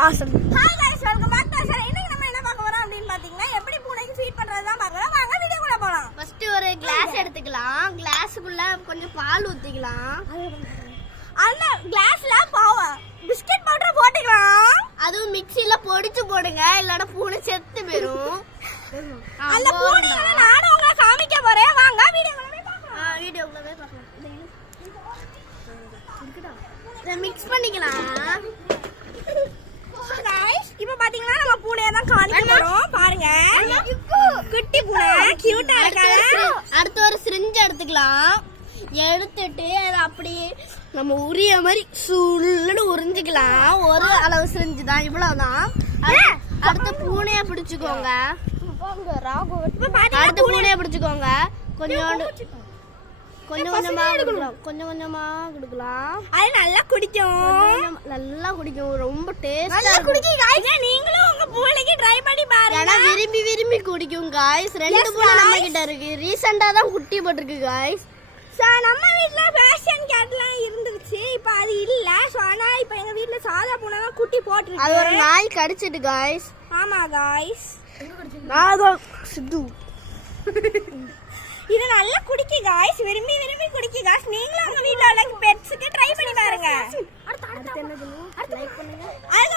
awesome hi guys welcome back to sir இன்னைக்கு நம்ம என்ன பார்க்க போறோம் அப்படின்னு பாத்தீங்கன்னா எப்படி பூனைக்கு ஃபீட் பண்றது தான் பார்க்கலாம் வாங்க வீடியோக்குள்ள போலாம் ஃபர்ஸ்ட் ஒரு கிளாஸ் எடுத்துக்கலாம் கிளாஸுக்குள்ள கொஞ்சம் பால் ஊத்திக்கலாம் அந்த கிளாஸ்ல பாவ பிஸ்கட் பவுடர் போட்டுக்கலாம் அதுவும் மிக்ஸில பொடிச்சு போடுங்க இல்லனா பூனை செத்து போயிரும் அந்த பூனைகளை நானும் உங்களை காமிக்க போறேன் வாங்க வீடியோக்குள்ள போய் பார்க்கலாம் வீடியோக்குள்ள போய் பார்க்கலாம் இதை மிக்ஸ் பண்ணிக்கலாம் கியூட்டா இருக்கால அடுத்து ஒரு சிரிஞ்சு எடுத்துக்கலாம். எடுத்துட்டு அதை அப்படியே நம்ம உரிய மாதிரி சுள்ளுன்னு உறிஞ்சிக்கலாம். ஒரு அளவு சிரிஞ்சு தான் இவ்வளவுதான். அடுத்து பூனைய பிடிச்சுக்கோங்க. அடுத்து பூனைய பிடிச்சுக்கோங்க. கொஞ்சோண்டு கொஞ்சம் கொஞ்சமா கொஞ்சம் கொஞ்சமா கொடுக்கலாம். அது நல்லா குடிக்கும். நல்லா குடிக்கும். ரொம்ப டேஸ்டா குடிக்கும் நீங்க ட்ரை பண்ணி பாருங்க ஏன்னா விரும்பி விரும்பி குடிக்கும் காய்ஸ் ரெண்டு Yes, பூனை நம்ம guys. கிட்ட இருக்கு ரீசெண்டா தான் குட்டி போட்டிருக்கு காய்ஸ் சோ நம்ம வீட்ல ஃபேஷன் கேட்லாம் இருந்துச்சு இப்போ அது இல்ல சோ ஆனா இப்போ எங்க வீட்ல சாதா பூனை தான் குட்டி அது போட்டுருக்கு ஒரு நாய் கடிச்சிட்டு காய்ஸ் ஆமா गाइस நான் சித்து இது நல்லா குடிக்கு गाइस விரும்பி விரும்பி குடிக்கு गाइस நீங்களும் உங்க வீட்ல உள்ள பெட்ஸ்க்கு ட்ரை பண்ணி பாருங்க அதுக்கு